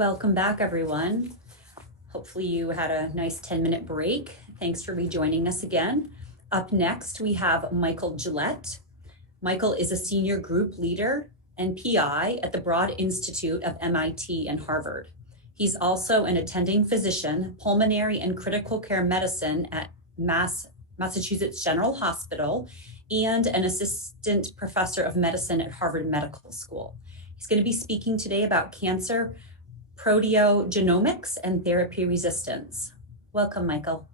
Welcome back, everyone. Hopefully you had a nice 10-minute break. Thanks for rejoining us again. Up next, we have Michael Gillette. Michael is a senior group leader and PI at the Broad Institute of MIT and Harvard. He's also an attending physician, pulmonary and critical care medicine at Massachusetts General Hospital, and an assistant professor of medicine at Harvard Medical School. He's going to be speaking today about cancer, proteogenomics, and therapy resistance. Welcome, Michael.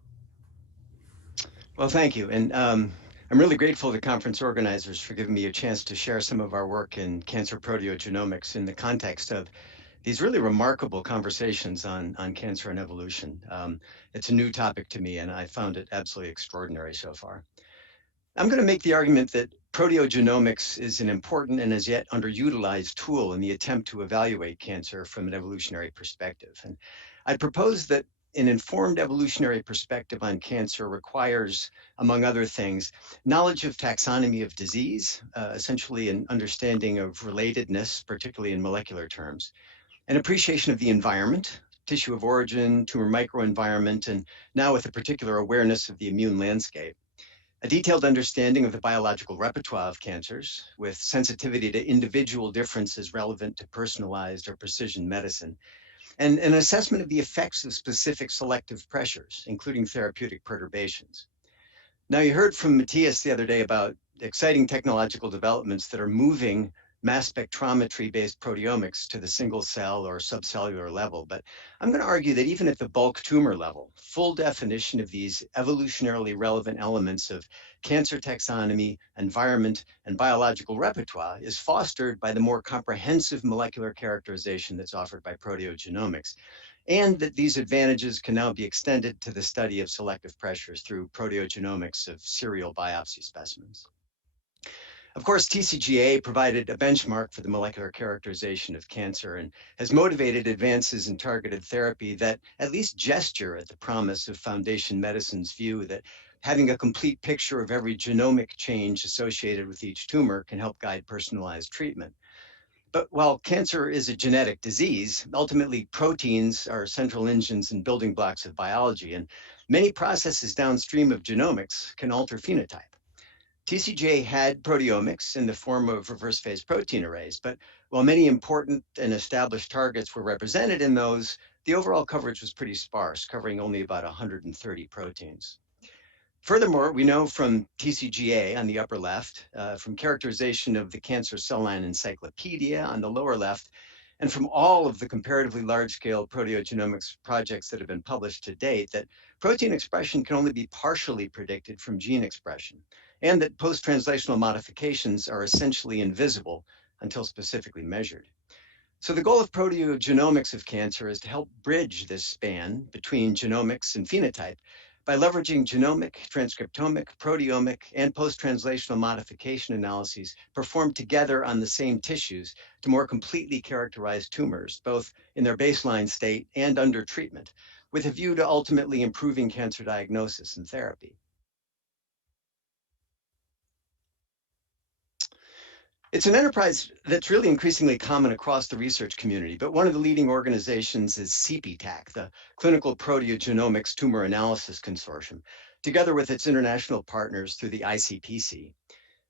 Well, thank you. And I'm really grateful to conference organizers for giving me a chance to share some of our work in cancer proteogenomics in the context of these really remarkable conversations on cancer and evolution. It's a new topic to me, and I found it absolutely extraordinary so far. I'm going to make the argument that proteogenomics is an important and as yet underutilized tool in the attempt to evaluate cancer from an evolutionary perspective. And I propose that an informed evolutionary perspective on cancer requires, among other things, knowledge of taxonomy of disease, essentially an understanding of relatedness, particularly in molecular terms, an appreciation of the environment, tissue of origin, tumor microenvironment, and now with a particular awareness of the immune landscape, a detailed understanding of the biological repertoire of cancers with sensitivity to individual differences relevant to personalized or precision medicine, and an assessment of the effects of specific selective pressures, including therapeutic perturbations. Now, you heard from Matthias the other day about exciting technological developments that are moving mass spectrometry-based proteomics to the single cell or subcellular level. But I'm going to argue that even at the bulk tumor level, full definition of these evolutionarily relevant elements of cancer taxonomy, environment, and biological repertoire is fostered by the more comprehensive molecular characterization that's offered by proteogenomics, and that these advantages can now be extended to the study of selective pressures through proteogenomics of serial biopsy specimens. Of course, TCGA provided a benchmark for the molecular characterization of cancer and has motivated advances in targeted therapy that at least gesture at the promise of Foundation Medicine's view that having a complete picture of every genomic change associated with each tumor can help guide personalized treatment. But while cancer is a genetic disease, ultimately proteins are central engines and building blocks of biology, and many processes downstream of genomics can alter phenotype. TCGA had proteomics in the form of reverse phase protein arrays, but while many important and established targets were represented in those, the overall coverage was pretty sparse, covering only about 130 proteins. Furthermore, we know from TCGA on the upper left, from characterization of the Cancer Cell Line Encyclopedia on the lower left, and from all of the comparatively large-scale proteogenomics projects that have been published to date, that protein expression can only be partially predicted from gene expression, and that post-translational modifications are essentially invisible until specifically measured. So the goal of proteogenomics of cancer is to help bridge this span between genomics and phenotype by leveraging genomic, transcriptomic, proteomic, and post-translational modification analyses performed together on the same tissues to more completely characterize tumors, both in their baseline state and under treatment, with a view to ultimately improving cancer diagnosis and therapy. It's an enterprise that's really increasingly common across the research community, but one of the leading organizations is CPTAC, the Clinical Proteogenomics Tumor Analysis Consortium, together with its international partners through the ICPC.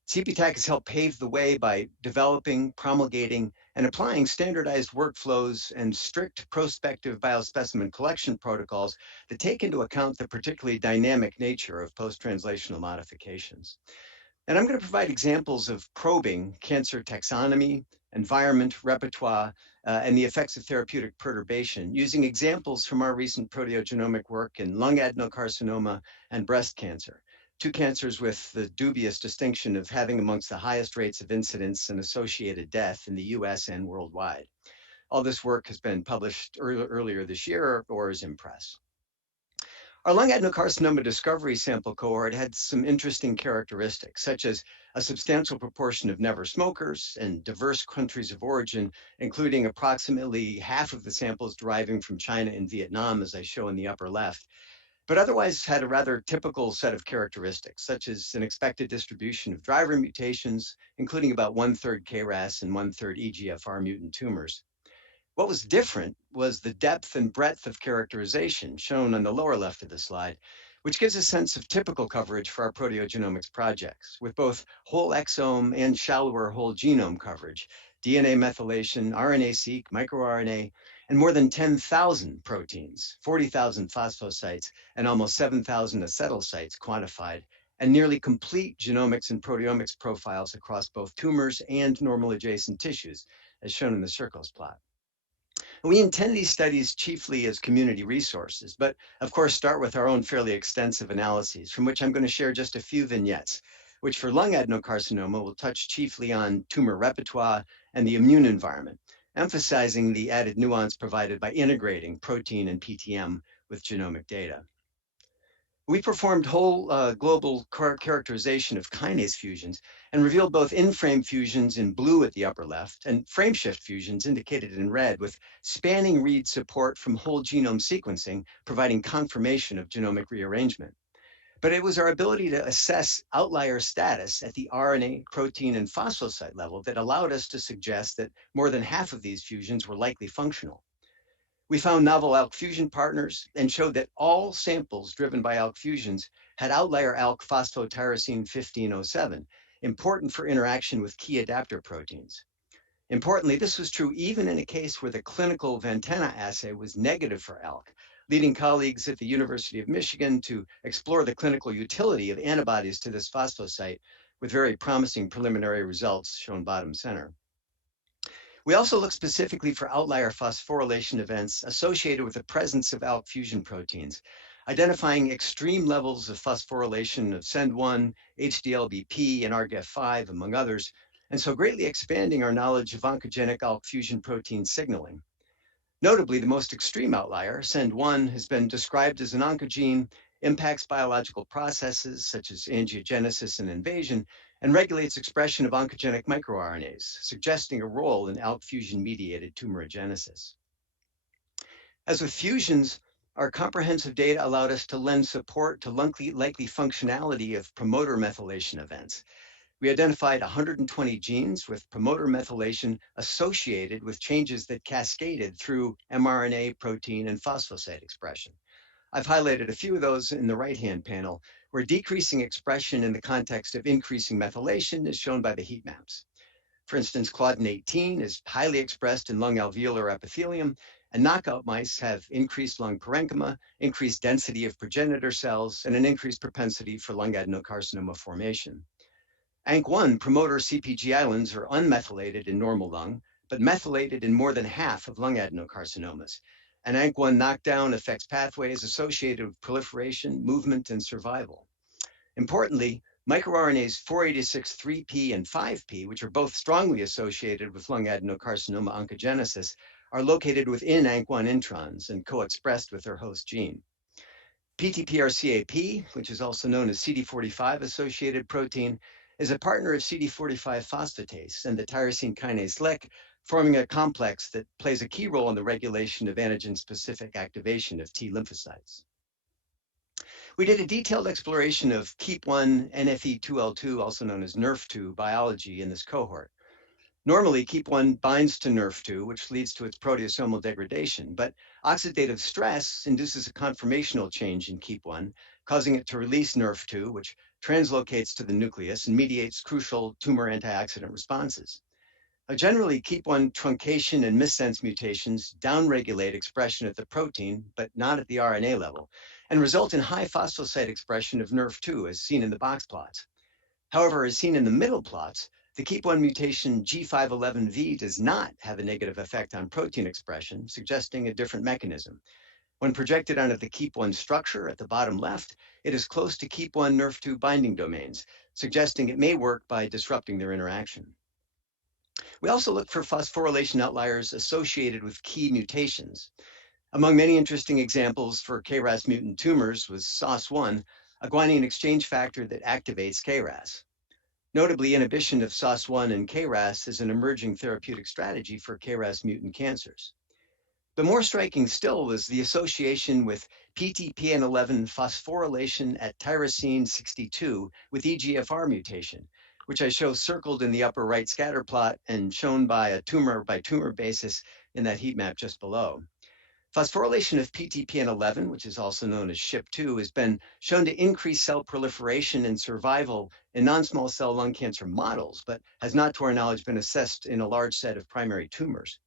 CPTAC has helped pave the way by developing, promulgating, and applying standardized workflows and strict prospective biospecimen collection protocols that take into account the particularly dynamic nature of post-translational modifications. And I'm going to provide examples of probing cancer taxonomy, environment, repertoire, and the effects of therapeutic perturbation using examples from our recent proteogenomic work in lung adenocarcinoma and breast cancer, two cancers with the dubious distinction of having amongst the highest rates of incidence and associated death in the US and worldwide. All this work has been published earlier this year or is in press. Our lung adenocarcinoma discovery sample cohort had some interesting characteristics, such as a substantial proportion of never smokers and diverse countries of origin, including approximately half of the samples deriving from China and Vietnam, as I show in the upper left, but otherwise had a rather typical set of characteristics, such as an expected distribution of driver mutations, including about 1/3 KRAS and 1/3 EGFR mutant tumors. What was different was the depth and breadth of characterization shown on the lower left of the slide, which gives a sense of typical coverage for our proteogenomics projects, with both whole exome and shallower whole genome coverage, DNA methylation, RNA-seq, microRNA, and more than 10,000 proteins, 40,000 phosphosites, and almost 7,000 acetyl sites quantified, and nearly complete genomics and proteomics profiles across both tumors and normal adjacent tissues, as shown in the circles plot. We intend these studies chiefly as community resources, but of course start with our own fairly extensive analyses, from which I'm going to share just a few vignettes, which for lung adenocarcinoma will touch chiefly on tumor repertoire and the immune environment, emphasizing the added nuance provided by integrating protein and PTM with genomic data. We performed whole global characterization of kinase fusions and revealed both in-frame fusions in blue at the upper left and frameshift fusions indicated in red, with spanning read support from whole genome sequencing, providing confirmation of genomic rearrangement. But it was our ability to assess outlier status at the RNA, protein, and phosphosite level that allowed us to suggest that more than half of these fusions were likely functional. We found novel ALK fusion partners and showed that all samples driven by ALK fusions had outlier ALK phosphotyrosine 1507, important for interaction with key adapter proteins. Importantly, this was true even in a case where the clinical Ventana assay was negative for ALK, leading colleagues at the University of Michigan to explore the clinical utility of antibodies to this phosphosite, with very promising preliminary results shown bottom center. We also look specifically for outlier phosphorylation events associated with the presence of ALK fusion proteins, identifying extreme levels of phosphorylation of SEND1, HDLBP, and RGF5, among others, and so greatly expanding our knowledge of oncogenic ALK fusion protein signaling. Notably, the most extreme outlier, SEND1, has been described as an oncogene, impacts biological processes such as angiogenesis and invasion, and regulates expression of oncogenic microRNAs, suggesting a role in ALK fusion-mediated tumorigenesis. As with fusions, our comprehensive data allowed us to lend support to likely functionality of promoter methylation events. We identified 120 genes with promoter methylation associated with changes that cascaded through mRNA, protein, and phosphosite expression. I've highlighted a few of those in the right-hand panel, where decreasing expression in the context of increasing methylation is shown by the heat maps. For instance, claudin 18 is highly expressed in lung alveolar epithelium, and knockout mice have increased lung parenchyma, increased density of progenitor cells, and an increased propensity for lung adenocarcinoma formation. ANK1 promoter CpG islands are unmethylated in normal lung, but methylated in more than half of lung adenocarcinomas. And ANK1 knockdown affects pathways associated with proliferation, movement, and survival. Importantly, microRNAs 486 3P and 5P, which are both strongly associated with lung adenocarcinoma oncogenesis, are located within ANK1 introns and co-expressed with their host gene. PTPRCAP, which is also known as CD45-associated protein, is a partner of CD45 phosphatase and the tyrosine kinase LIC, forming a complex that plays a key role in the regulation of antigen-specific activation of T lymphocytes. We did a detailed exploration of KEAP1 NFE2L2, also known as NRF2, biology in this cohort. Normally, KEAP1 binds to NRF2, which leads to its proteasomal degradation, but oxidative stress induces a conformational change in KEAP1, causing it to release NRF2, which translocates to the nucleus and mediates crucial tumor antioxidant responses. Generally, KEAP1 truncation and missense mutations downregulate expression at the protein, but not at the RNA level, and result in high phosphosite expression of NRF2, as seen in the box plots. However, as seen in the middle plots, the KEAP1 mutation G511V does not have a negative effect on protein expression, suggesting a different mechanism. When projected onto the KEAP1 structure at the bottom left, it is close to KEAP1 NRF2 binding domains, suggesting it may work by disrupting their interaction. We also look for phosphorylation outliers associated with key mutations. Among many interesting examples for KRAS mutant tumors was SOS1, a guanine exchange factor that activates KRAS. Notably, inhibition of SOS1 and KRAS is an emerging therapeutic strategy for KRAS mutant cancers. But more striking still was the association with PTPN11 phosphorylation at tyrosine 62 with EGFR mutation, which I show circled in the upper right scatter plot and shown by a tumor by tumor basis in that heat map just below. Phosphorylation of PTPN11, which is also known as SHP2, has been shown to increase cell proliferation and survival in non-small cell lung cancer models, but has not, to our knowledge, been assessed in a large set of primary tumors.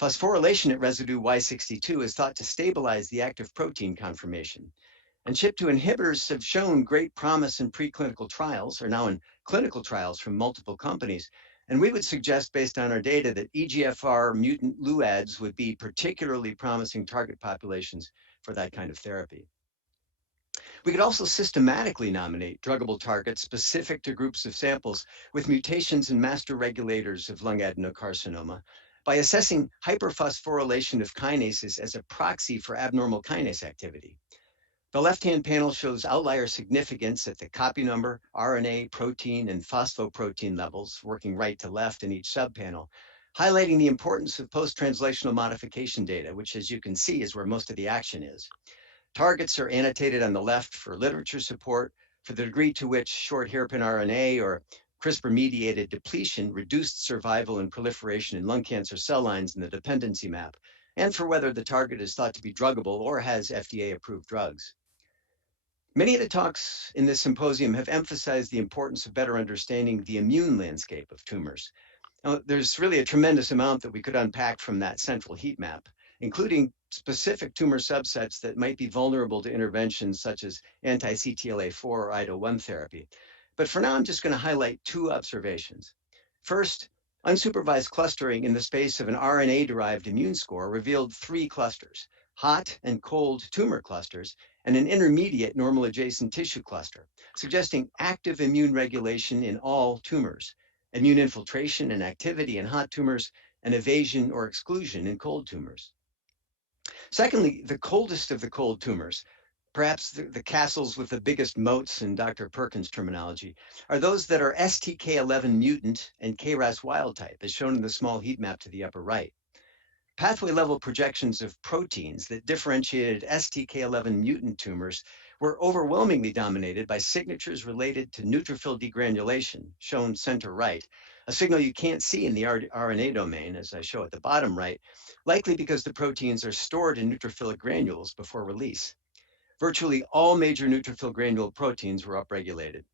Phosphorylation at residue Y62 is thought to stabilize the active protein conformation. And SHP2 inhibitors have shown great promise in preclinical trials, or now in clinical trials from multiple companies. And we would suggest, based on our data, that EGFR mutant LUADs would be particularly promising target populations for that kind of therapy. We could also systematically nominate druggable targets specific to groups of samples with mutations in master regulators of lung adenocarcinoma by assessing hyperphosphorylation of kinases as a proxy for abnormal kinase activity. The left-hand panel shows outlier significance at the copy number, RNA, protein, and phosphoprotein levels, working right to left in each subpanel, highlighting the importance of post-translational modification data, which, as you can see, is where most of the action is. Targets are annotated on the left for literature support for the degree to which short hairpin RNA or CRISPR-mediated depletion reduced survival and proliferation in lung cancer cell lines in the dependency map, and for whether the target is thought to be druggable or has FDA-approved drugs. Many of the talks in this symposium have emphasized the importance of better understanding the immune landscape of tumors. Now, there's really a tremendous amount that we could unpack from that central heat map, including specific tumor subsets that might be vulnerable to interventions such as anti-CTLA-4 or IDO1 therapy. But for now, I'm just going to highlight two observations. First, unsupervised clustering in the space of an RNA-derived immune score revealed three clusters: hot and cold tumor clusters, and an intermediate normal adjacent tissue cluster, suggesting active immune regulation in all tumors, immune infiltration and activity in hot tumors, and evasion or exclusion in cold tumors. Secondly, the coldest of the cold tumors, perhaps the castles with the biggest moats in Dr. Perkins' terminology, are those that are STK11 mutant and KRAS wild type, as shown in the small heat map to the upper right. Pathway level projections of proteins that differentiated STK11 mutant tumors were overwhelmingly dominated by signatures related to neutrophil degranulation, shown center right, a signal you can't see in the RNA domain, as I show at the bottom right, likely because the proteins are stored in neutrophilic granules before release. Virtually all major neutrophil granule proteins were upregulated,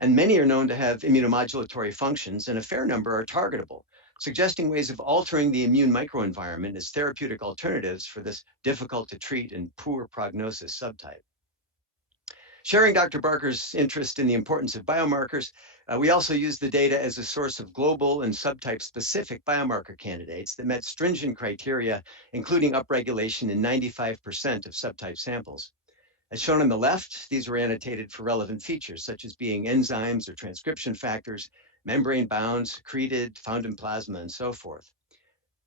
and many are known to have immunomodulatory functions, and a fair number are targetable, suggesting ways of altering the immune microenvironment as therapeutic alternatives for this difficult to treat and poor prognosis subtype. Sharing Dr. Barker's interest in the importance of biomarkers, we also used the data as a source of global and subtype specific biomarker candidates that met stringent criteria, including upregulation in 95% of subtype samples. As shown on the left, these were annotated for relevant features, such as being enzymes or transcription factors, membrane bound, secreted, found in plasma, and so forth.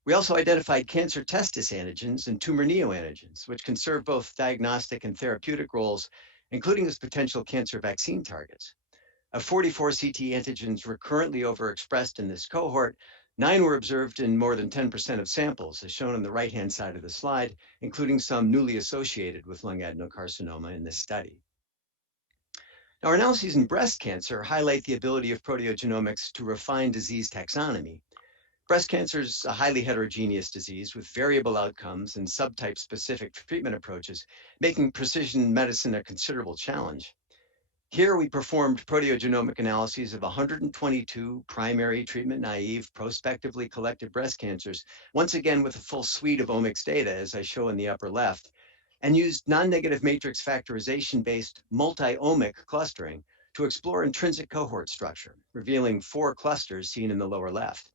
We also identified cancer testis antigens and tumor neoantigens, which can serve both diagnostic and therapeutic roles, including as potential cancer vaccine targets. Of 44 CT antigens were currently overexpressed in this cohort, 9 were observed in more than 10% of samples, as shown on the right-hand side of the slide, including some newly associated with lung adenocarcinoma in this study. Now, our analyses in breast cancer highlight the ability of proteogenomics to refine disease taxonomy. Breast cancer is a highly heterogeneous disease with variable outcomes and subtype-specific treatment approaches, making precision medicine a considerable challenge. Here we performed proteogenomic analyses of 122 primary treatment-naive, prospectively collected breast cancers, once again with a full suite of omics data, as I show in the upper left, and used non-negative matrix factorization-based multi-omic clustering to explore intrinsic cohort structure, revealing 4 clusters seen in the lower left.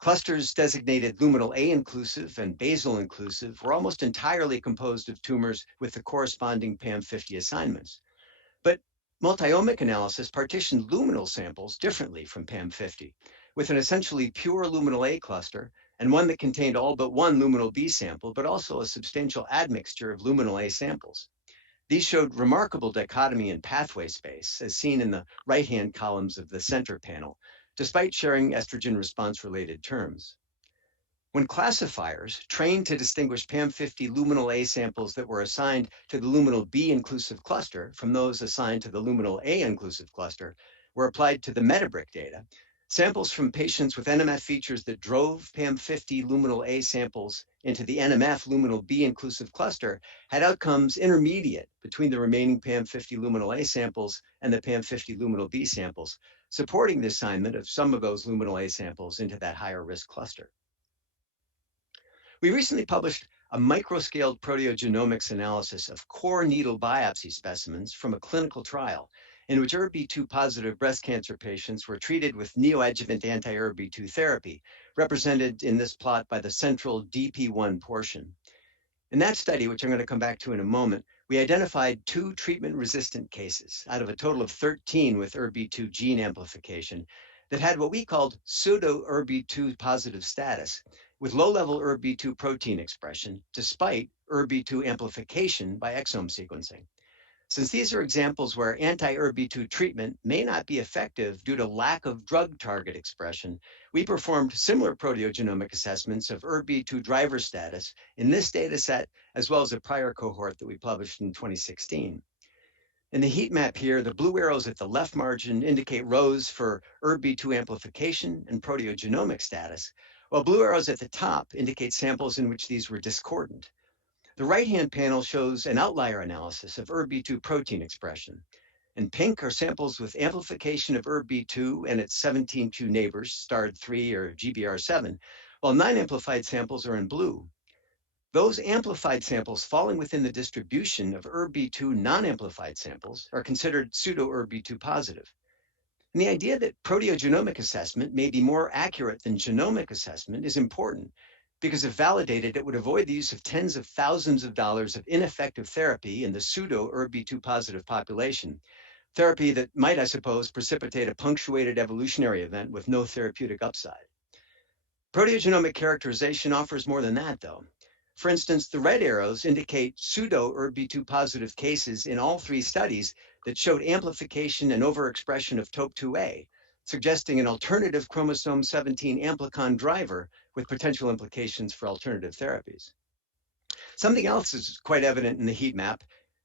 Clusters designated luminal A inclusive and basal inclusive were almost entirely composed of tumors with the corresponding PAM50 assignments. But multi-omic analysis partitioned luminal samples differently from PAM50, with an essentially pure luminal A cluster and one that contained all but one luminal B sample, but also a substantial admixture of luminal A samples. These showed remarkable dichotomy in pathway space, as seen in the right-hand columns of the center panel, despite sharing estrogen response-related terms. When classifiers trained to distinguish PAM50 luminal A samples that were assigned to the luminal B inclusive cluster from those assigned to the luminal A inclusive cluster were applied to the Metabrick data, Samples from patients with NMF features that drove PAM50 luminal A samples into the NMF luminal B inclusive cluster had outcomes intermediate between the remaining PAM50 luminal A samples and the PAM50 luminal B samples, supporting the assignment of some of those luminal A samples into that higher risk cluster. We recently published a microscaled proteogenomics analysis of core needle biopsy specimens from a clinical trial in which ERB2 positive breast cancer patients were treated with neoadjuvant anti-ERB2 therapy, represented in this plot by the central DP1 portion. In that study, which I'm going to come back to in a moment, we identified 2 treatment-resistant cases out of a total of 13 with ERB2 gene amplification that had what we called pseudo-ERB2 positive status, with low-level ERB2 protein expression, despite ERB2 amplification by exome sequencing. Since these are examples where anti-ERB2 treatment may not be effective due to lack of drug target expression, we performed similar proteogenomic assessments of ERB2 driver status in this data set, as well as a prior cohort that we published in 2016. In the heat map here, the blue arrows at the left margin indicate rows for ERB2 amplification and proteogenomic status, while blue arrows at the top indicate samples in which these were discordant. The right-hand panel shows an outlier analysis of ERB2 protein expression. In pink are samples with amplification of ERB2 and its 17q neighbors, STARD3 or GBR7, while non-amplified samples are in blue. Those amplified samples falling within the distribution of ERB2 non-amplified samples are considered pseudo-ERB2 positive. And the idea that proteogenomic assessment may be more accurate than genomic assessment is important, because if validated, it would avoid the use of tens of thousands of dollars of ineffective therapy in the pseudo-ERB2 positive population, therapy that might, I suppose, precipitate a punctuated evolutionary event with no therapeutic upside. Proteogenomic characterization offers more than that, though. For instance, the red arrows indicate pseudo-ERB2 positive cases in all 3 studies that showed amplification and overexpression of TOP2A, suggesting an alternative chromosome 17 amplicon driver with potential implications for alternative therapies. Something else is quite evident in the heat map,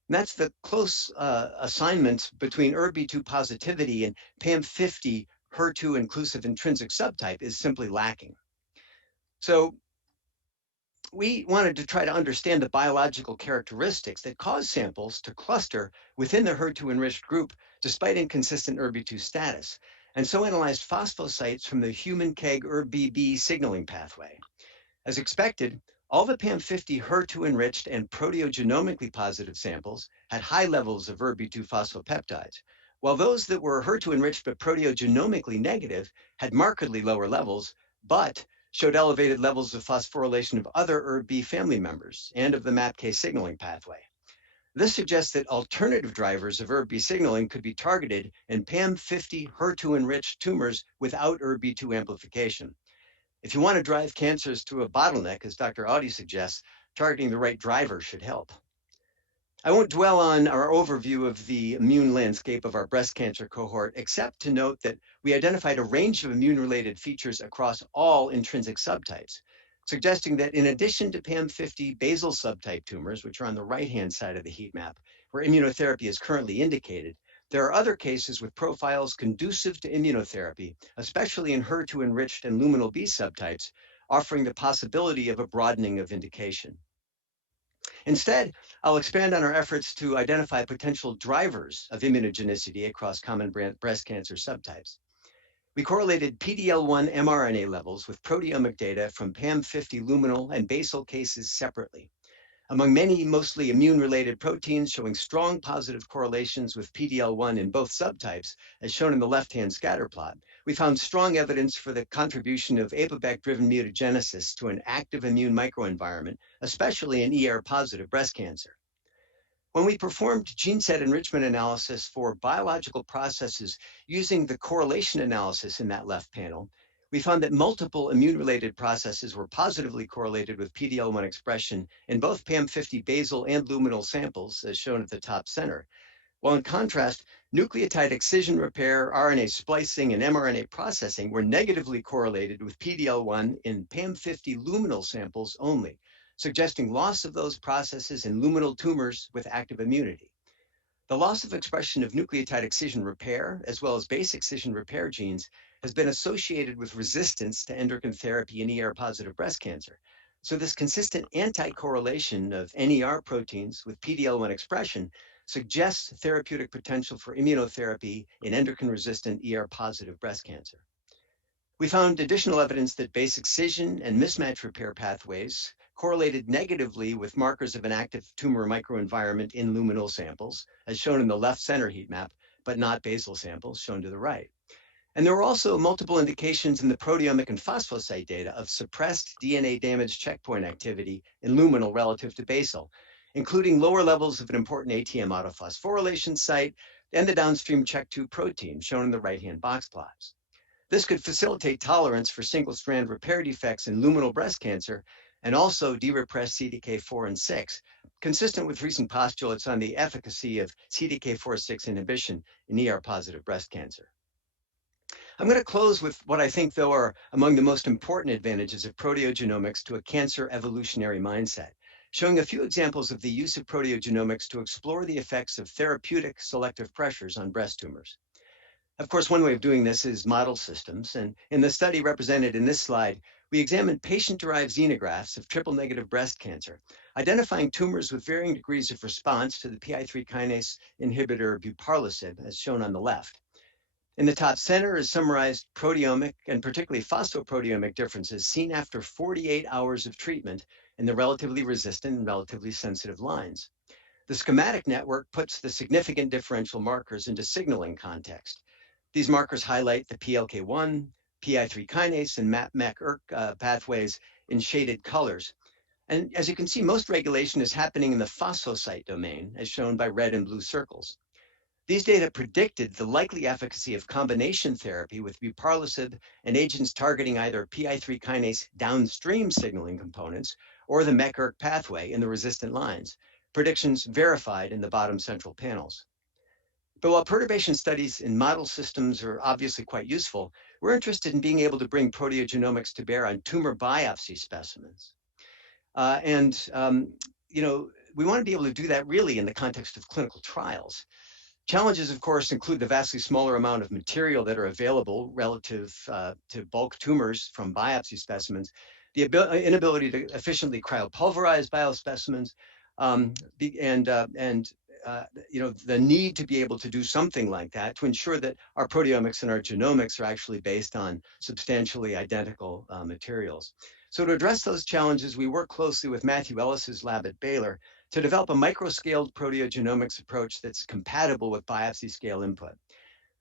and that's the close assignment between ERB2 positivity and PAM50 HER2 inclusive intrinsic subtype is simply lacking. So we wanted to try to understand the biological characteristics that cause samples to cluster within the HER2-enriched group despite inconsistent ERB2 status, and so analyzed phosphosites from the human KEG-ERBB signaling pathway. As expected, all the PAM50 HER2-enriched and proteogenomically positive samples had high levels of ERB2 phosphopeptides, while those that were HER2-enriched but proteogenomically negative had markedly lower levels, but showed elevated levels of phosphorylation of other ERB family members and of the MAPK signaling pathway. This suggests that alternative drivers of ERB signaling could be targeted in PAM50 HER2-enriched tumors without ERB2 amplification. If you want to drive cancers to a bottleneck, as Dr. Audi suggests, targeting the right driver should help. I won't dwell on our overview of the immune landscape of our breast cancer cohort, except to note that we identified a range of immune-related features across all intrinsic subtypes, suggesting that in addition to PAM50 basal subtype tumors, which are on the right-hand side of the heat map, where immunotherapy is currently indicated, there are other cases with profiles conducive to immunotherapy, especially in HER2-enriched and luminal B subtypes, offering the possibility of a broadening of indication. Instead, I'll expand on our efforts to identify potential drivers of immunogenicity across common breast cancer subtypes. We correlated PD-L1 mRNA levels with proteomic data from PAM50 luminal and basal cases separately. Among many mostly immune-related proteins showing strong positive correlations with PD-L1 in both subtypes, as shown in the left-hand scatter plot, we found strong evidence for the contribution of APOBEC-driven mutagenesis to an active immune microenvironment, especially in ER-positive breast cancer. When we performed gene set enrichment analysis for biological processes using the correlation analysis in that left panel, we found that multiple immune-related processes were positively correlated with PD-L1 expression in both PAM50 basal and luminal samples, as shown at the top center, while in contrast, nucleotide excision repair, RNA splicing, and mRNA processing were negatively correlated with PD-L1 in PAM50 luminal samples only, suggesting loss of those processes in luminal tumors with active immunity. The loss of expression of nucleotide excision repair, as well as base excision repair genes, has been associated with resistance to endocrine therapy in ER-positive breast cancer. So this consistent anti-correlation of NER proteins with PD-L1 expression suggests therapeutic potential for immunotherapy in endocrine-resistant ER-positive breast cancer. We found additional evidence that base excision and mismatch repair pathways correlated negatively with markers of an active tumor microenvironment in luminal samples, as shown in the left center heat map, but not basal samples, shown to the right. And there were also multiple indications in the proteomic and phosphocyte data of suppressed DNA damage checkpoint activity in luminal relative to basal, including lower levels of an important ATM autophosphorylation site and the downstream CHEK2 protein, shown in the right-hand box plots. This could facilitate tolerance for single-strand repair defects in luminal breast cancer and also de-repress CDK4 and 6, consistent with recent postulates on the efficacy of CDK4/6 inhibition in ER-positive breast cancer. I'm going to close with what I think, though, are among the most important advantages of proteogenomics to a cancer evolutionary mindset, showing a few examples of the use of proteogenomics to explore the effects of therapeutic selective pressures on breast tumors. Of course, one way of doing this is model systems, and in the study represented in this slide, we examined patient-derived xenografts of triple-negative breast cancer, identifying tumors with varying degrees of response to the PI3 kinase inhibitor buparlisib, as shown on the left. In the top center is summarized proteomic and particularly phosphoproteomic differences seen after 48 hours of treatment in the relatively resistant and relatively sensitive lines. The schematic network puts the significant differential markers into signaling context. These markers highlight the PLK1, PI3 kinase, and MAP-MEK-ERK pathways in shaded colors. And as you can see, most regulation is happening in the phosphocyte domain, as shown by red and blue circles. These data predicted the likely efficacy of combination therapy with buparlisib and agents targeting either PI3 kinase downstream signaling components or the MEK-ERK pathway in the resistant lines, predictions verified in the bottom central panels. But while perturbation studies in model systems are obviously quite useful, we're interested in being able to bring proteogenomics to bear on tumor biopsy specimens. We want to be able to do that really in the context of clinical trials. Challenges, of course, include the vastly smaller amount of material that are available relative to bulk tumors from biopsy specimens, the inability to efficiently cryopulverize biospecimens, the need to be able to do something like that to ensure that our proteomics and our genomics are actually based on substantially identical materials. So to address those challenges, we work closely with Matthew Ellis's lab at Baylor to develop a microscaled proteogenomics approach that's compatible with biopsy scale input.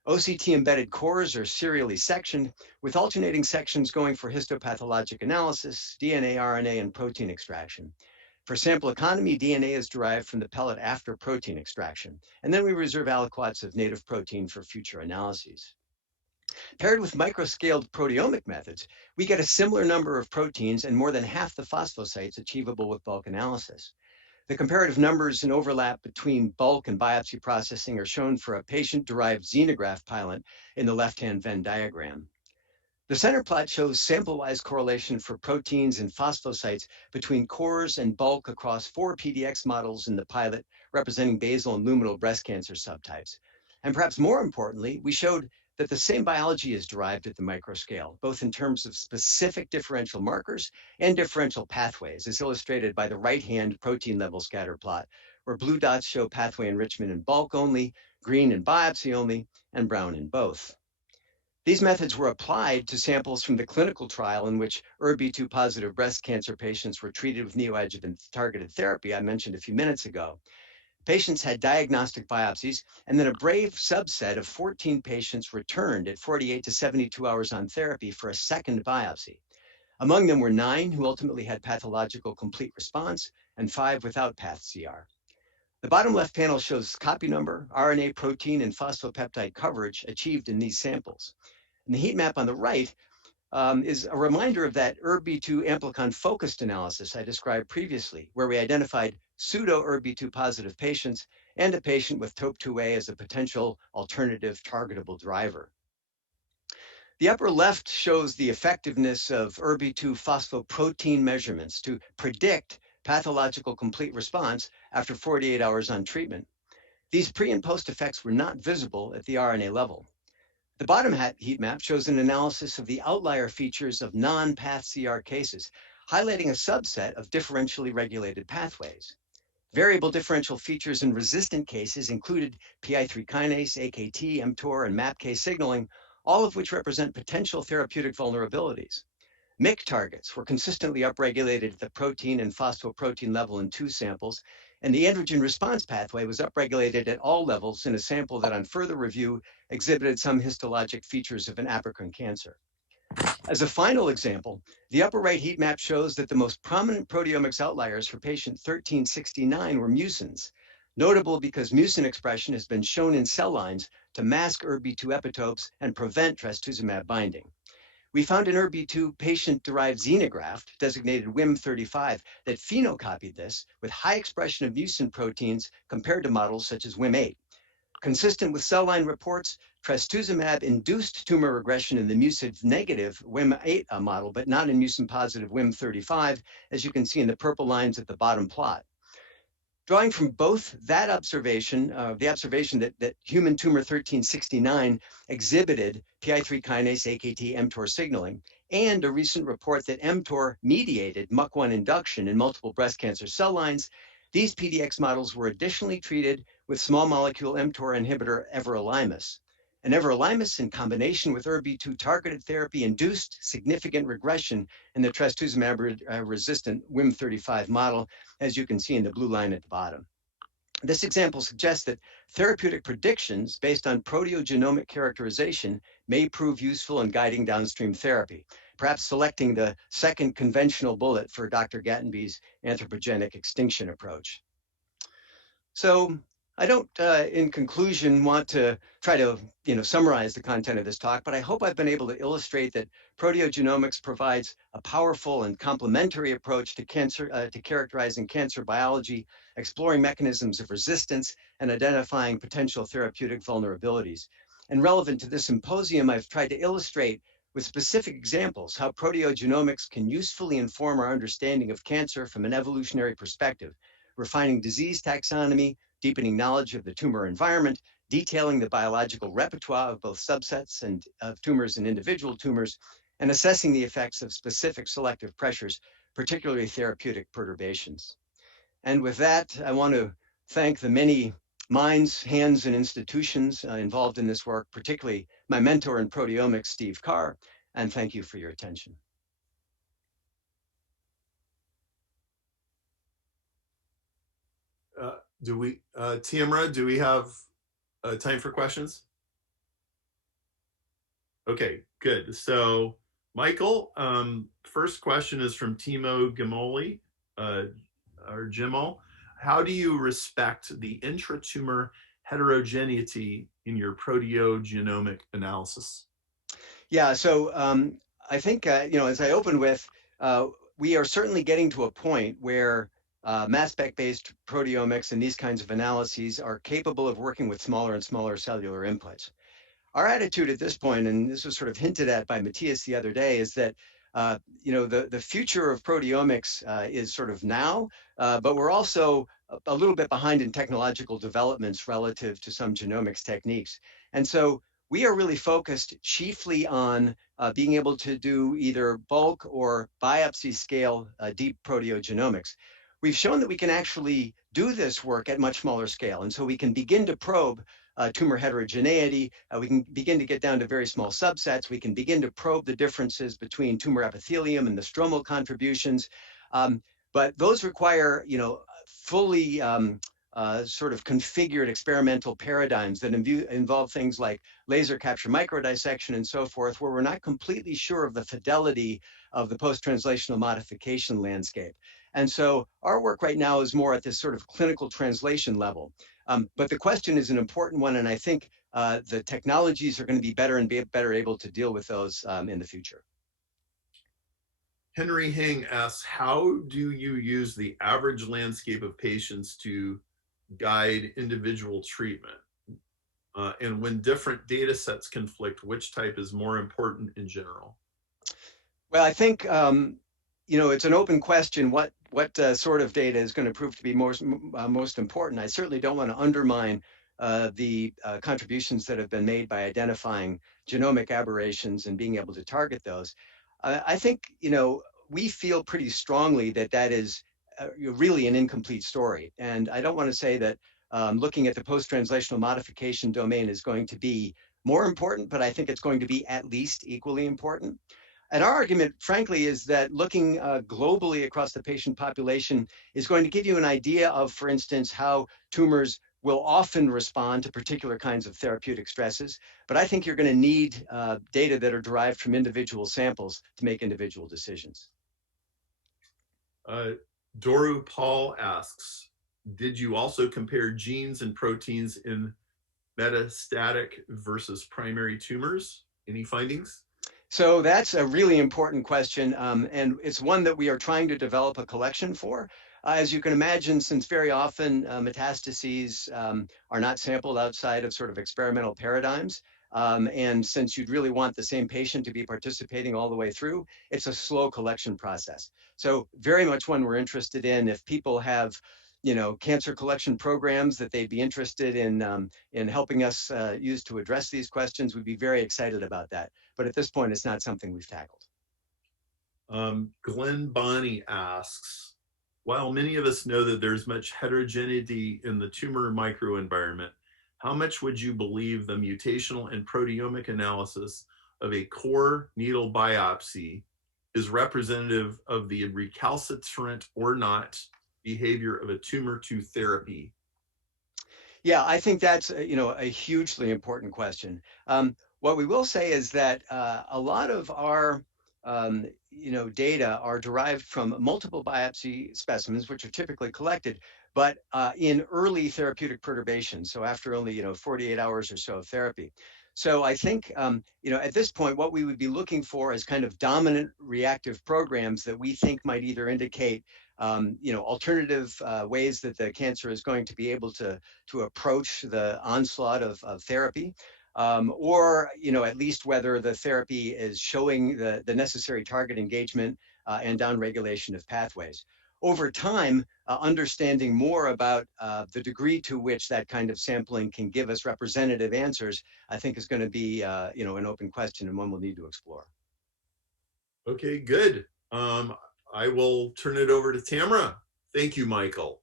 OCT embedded cores are serially sectioned, with alternating sections going for histopathologic analysis, DNA, RNA, and protein extraction. For sample economy, DNA is derived from the pellet after protein extraction, and then we reserve aliquots of native protein for future analyses. Paired with microscaled proteomic methods, we get a similar number of proteins and more than half the phosphosites achievable with bulk analysis. The comparative numbers and overlap between bulk and biopsy processing are shown for a patient-derived xenograft pilot in the left-hand Venn diagram. The center plot shows sample-wise correlation for proteins and phosphosites between cores and bulk across 4 PDX models in the pilot, representing basal and luminal breast cancer subtypes. And perhaps more importantly, we showed that the same biology is derived at the microscale, both in terms of specific differential markers and differential pathways, as illustrated by the right-hand protein level scatter plot, where blue dots show pathway enrichment in bulk only, green in biopsy only, and brown in both. These methods were applied to samples from the clinical trial in which ERBB2 positive breast cancer patients were treated with neoadjuvant targeted therapy I mentioned a few minutes ago. Patients had diagnostic biopsies, and then a brave subset of 14 patients returned at 48 to 72 hours on therapy for a second biopsy. Among them were 9 who ultimately had pathological complete response and 5 without path CR. The bottom left panel shows copy number, RNA, protein, and phosphopeptide coverage achieved in these samples. And the heat map on the right is a reminder of that ERBB2 amplicon focused analysis I described previously, where we identified pseudo ERBB2 positive patients and a patient with TOP2A as a potential alternative targetable driver. The upper left shows the effectiveness of ERBB2 phosphoprotein measurements to predict pathological complete response after 48 hours on treatment. these pre and post effects were not visible at the RNA level. The bottom heat map shows an analysis of the outlier features of non-path CR cases, highlighting a subset of differentially regulated pathways. Variable differential features in resistant cases included PI3 kinase, AKT, mTOR, and MAPK signaling, all of which represent potential therapeutic vulnerabilities. MYC targets were consistently upregulated at the protein and phosphoprotein level in 2 samples, and the androgen response pathway was upregulated at all levels in a sample that on further review exhibited some histologic features of an apocrine cancer. As a final example, the upper right heat map shows that the most prominent proteomics outliers for patient 1369 were mucins, notable because mucin expression has been shown in cell lines to mask ERB2 epitopes and prevent trastuzumab binding. We found an ERB2 patient-derived xenograft, designated WIM35, that phenocopied this with high expression of mucin proteins compared to models such as WIM8. Consistent with cell line reports, trastuzumab induced tumor regression in the mucin-negative WIM8 model, but not in mucin-positive WIM35, as you can see in the purple lines at the bottom plot. Drawing from both that observation, the observation that human tumor 1369 exhibited PI3 kinase, AKT, mTOR signaling, and a recent report that mTOR mediated MUC1 induction in multiple breast cancer cell lines, these PDX models were additionally treated with small molecule mTOR inhibitor everolimus. And everolimus, in combination with ERB2 targeted therapy, induced significant regression in the trastuzumab-resistant WIM35 model, as you can see in the blue line at the bottom. This example suggests that therapeutic predictions based on proteogenomic characterization may prove useful in guiding downstream therapy, perhaps selecting the second conventional bullet for Dr. Gattenby's anthropogenic extinction approach. So I don't, in conclusion, want to try to summarize the content of this talk, but I hope I've been able to illustrate that proteogenomics provides a powerful and complementary approach to characterizing cancer biology, exploring mechanisms of resistance, and identifying potential therapeutic vulnerabilities. And relevant to this symposium, I've tried to illustrate with specific examples how proteogenomics can usefully inform our understanding of cancer from an evolutionary perspective, refining disease taxonomy, deepening knowledge of the tumor environment, detailing the biological repertoire of both subsets and of tumors and individual tumors, and assessing the effects of specific selective pressures, particularly therapeutic perturbations. And with that, I want to thank the many minds, hands, and institutions involved in this work, particularly my mentor in proteomics, Steve Carr, and thank you for your attention. Tiamra, do we have time for questions? Okay, good. So Michael, first question is from Timo Gamoli, or Jimo. How do you respect the intra-tumor heterogeneity in your proteogenomic analysis? Yeah, so I think, as I opened with, we are certainly getting to a point where mass spec-based proteomics and these kinds of analyses are capable of working with smaller and smaller cellular inputs. Our attitude at this point, and this was sort of hinted at by Matthias the other day, is that the future of proteomics is sort of now, but we're also a little bit behind in technological developments relative to some genomics techniques. And so we are really focused chiefly on being able to do either bulk or biopsy scale deep proteogenomics. We've shown that we can actually do this work at much smaller scale. And so we can begin to probe tumor heterogeneity. We can begin to get down to very small subsets. We can begin to probe the differences between tumor epithelium and the stromal contributions. But those require, fully sort of configured experimental paradigms that involve things like laser capture microdissection and so forth, where we're not completely sure of the fidelity of the post-translational modification landscape. And so our work right now is more at this sort of clinical translation level. But the question is an important one, and I think the technologies are going to be better and be better able to deal with those in the future. Henry Hing asks, how do you use the average landscape of patients to guide individual treatment? And when different data sets conflict, which type is more important in general? Well, I think it's an open question what sort of data is going to prove to be most important. I certainly don't want to undermine the contributions that have been made by identifying genomic aberrations and being able to target those. I think, we feel pretty strongly that that is really an incomplete story. And I don't want to say that looking at the post-translational modification domain is going to be more important, but I think it's going to be at least equally important. And our argument, frankly, is that looking globally across the patient population is going to give you an idea of, for instance, how tumors will often respond to particular kinds of therapeutic stresses. But I think you're going to need data that are derived from individual samples to make individual decisions. Doru Paul asks, did you also compare genes and proteins in metastatic versus primary tumors? Any findings? So that's a really important question, and it's one that we are trying to develop a collection for. As you can imagine, since very often metastases are not sampled outside of sort of experimental paradigms, and since you'd really want the same patient to be participating all the way through, it's a slow collection process. So very much one we're interested in. If people have cancer collection programs that they'd be interested in helping us use to address these questions, we'd be very excited about that. But at this point, it's not something we've tackled. Glenn Bonney asks, while many of us know that there's much heterogeneity in the tumor microenvironment, how much would you believe the mutational and proteomic analysis of a core needle biopsy is representative of the recalcitrant or not behavior of a tumor to therapy? Yeah, I think that's a hugely important question. What we will say is that a lot of our data are derived from multiple biopsy specimens, which are typically collected, but in early therapeutic perturbation. So after only 48 hours or so of therapy. So I think at this point, what we would be looking for is kind of dominant reactive programs that we think might either indicate alternative ways that the cancer is going to be able to approach the onslaught of therapy, or at least whether the therapy is showing the necessary target engagement and downregulation of pathways. Over time, understanding more about the degree to which that kind of sampling can give us representative answers, I think is going to be an open question and one we'll need to explore. Okay, good. I will turn it over to Tamara. Thank you, Michael.